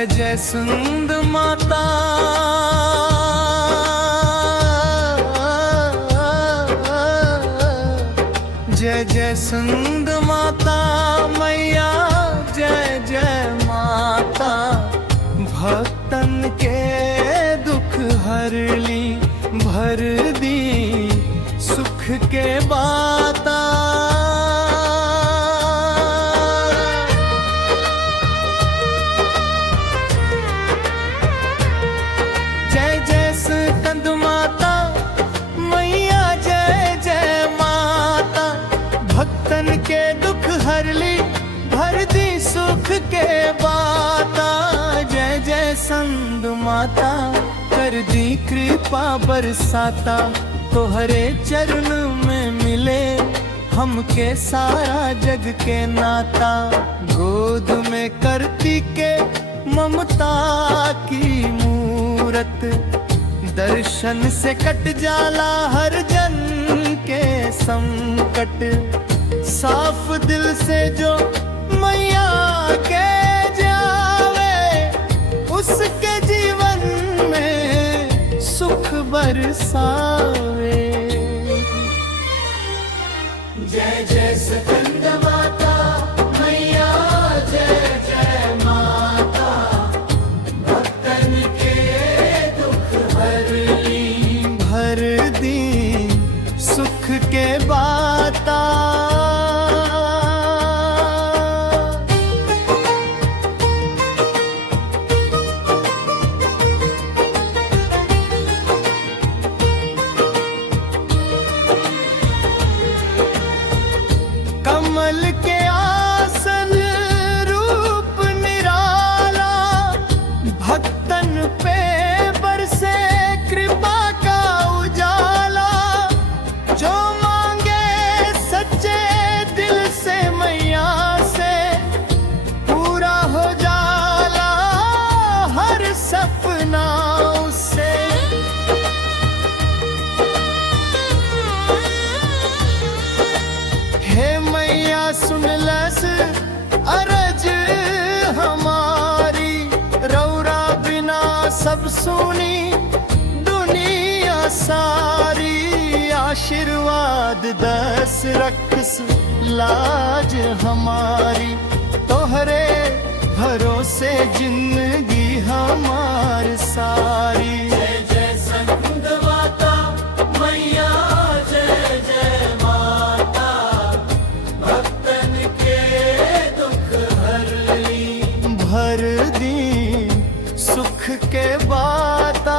जय जय सुंद माता, जय जय सुंद माता मैया, जय जय माता। भक्तन के दुख हर ली, भर दी सुख के बाता। जय जय स्कंद माता मैया, जय जय माता। भक्तन के दुख हर ली, भर दी सुख के बाता। जय जय संद माता, कर दी कृपा बरसाता। तोहरे चरण में मिले हमके सारा जग के नाता। गोद में करती के ममता की मूरत, दर्शन से कट जाला हर जन के संकट। साफ दिल से जो मैया के जावे, उसके जीवन में सुख बरसावे। जय जय स्कंद माता मैया, जय जय माता। भक्तन के दुख हर ली, भर दी सुख के बाता। कमल के आसन रूप निराला, भक्तन पे बरसे कृपा का उजाला। जो मांगे सच्चे दिल से मैया से, पूरा हो जाला हर सपना उससे। हे मैया सुन लस अरज हमारी, रौरा बिना सब सुनी दुनिया सारी। आशीर्वाद दस रखस लाज हमारी, तोहरे भरोसे जिंदगी हमार सारी। जय जय संत माता मैया, जय जय माता। भक्तन के दुख हर ली, भर दी सुख के बाता।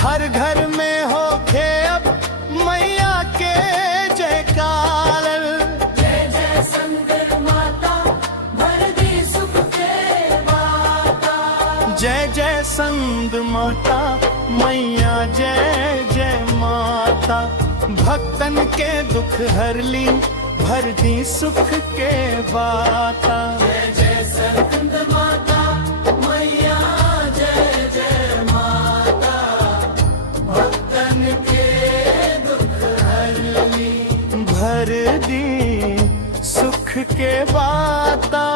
हर घर में होखे अब मैया के जयकार। जय जय संत माता, भर दी सुख के बाता। जय जय संत माता मैया, जय जय माता। भक्तन के दुख हर ली, भर दी सुख के बाता। जय जय संत माता मैया, जय जय माता। भक्तन के दुख हर ली, भर दी सुख के बाता।